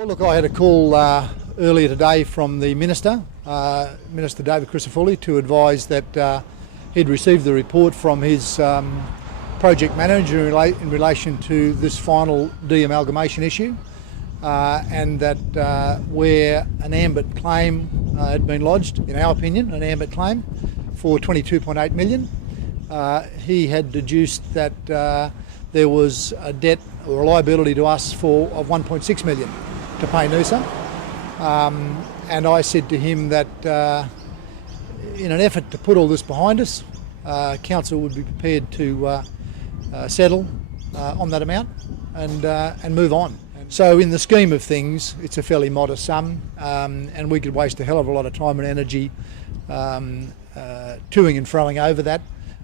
Well, look, I had a call earlier today from the Minister, Minister David Crisafulli, to advise that he'd received the report from his project manager in relation to this final de-amalgamation issue, and that where an ambit claim had been lodged, in our opinion, an ambit claim for 22.8 million, he had deduced that there was a debt or a liability to us of 1.6 million to pay Noosa. And I said to him that in an effort to put all this behind us, Council would be prepared to settle on that amount and move on. So in the scheme of things, it's a fairly modest sum, and we could waste a hell of a lot of time and energy toing and froing over that.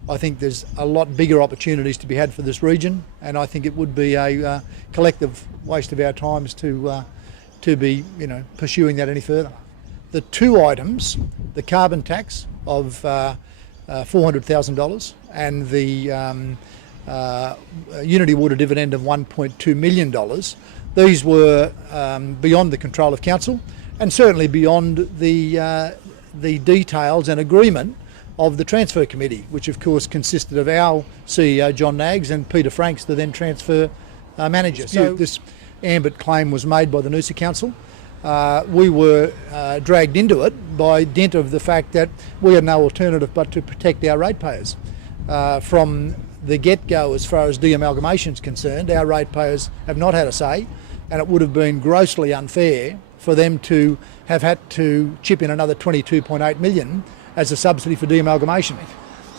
I think there's a lot bigger opportunities to be had for this region, and I think it would be a collective waste of our times to be, pursuing that any further. The two items, the carbon tax of $400,000 and the Unity Water dividend of $1.2 million, these were beyond the control of Council, and certainly beyond the details and agreement of the Transfer Committee, which of course consisted of our CEO John Naggs and Peter Franks, the then transfer manager. So this ambit claim was made by the Noosa Council. We were dragged into it by dint of the fact that we had no alternative but to protect our ratepayers. From the get-go, as far as de-amalgamation is concerned, our ratepayers have not had a say, and it would have been grossly unfair for them to have had to chip in another 22.8 million as a subsidy for de-amalgamation.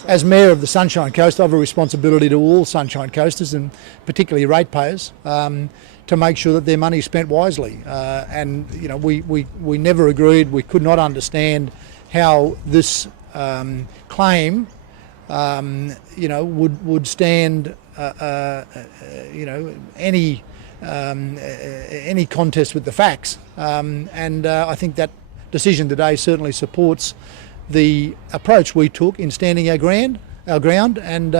As Mayor of the Sunshine Coast, I have a responsibility to all Sunshine Coasters, and particularly ratepayers, to make sure that their money is spent wisely. And we never agreed, we could not understand how this claim would stand any contest with the facts. And I think that decision today certainly supports the approach we took in standing our ground, and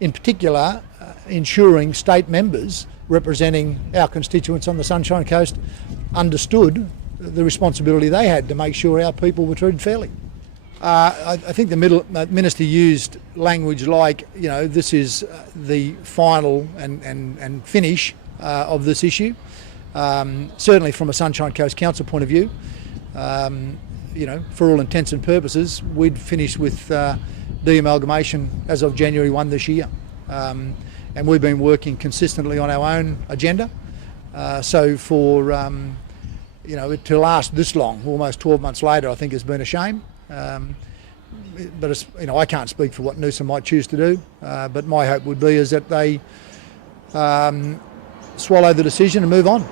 in particular ensuring state members representing our constituents on the Sunshine Coast understood the responsibility they had to make sure our people were treated fairly. I think the Minister used language like, this is the final and finish of this issue. Certainly from a Sunshine Coast Council point of view, for all intents and purposes, we'd finish with de-amalgamation as of January 1 this year. And we've been working consistently on our own agenda. So for it to last this long, almost 12 months later, I think has been a shame. But it's, I can't speak for what Noosa might choose to do. But my hope would be is that they swallow the decision and move on.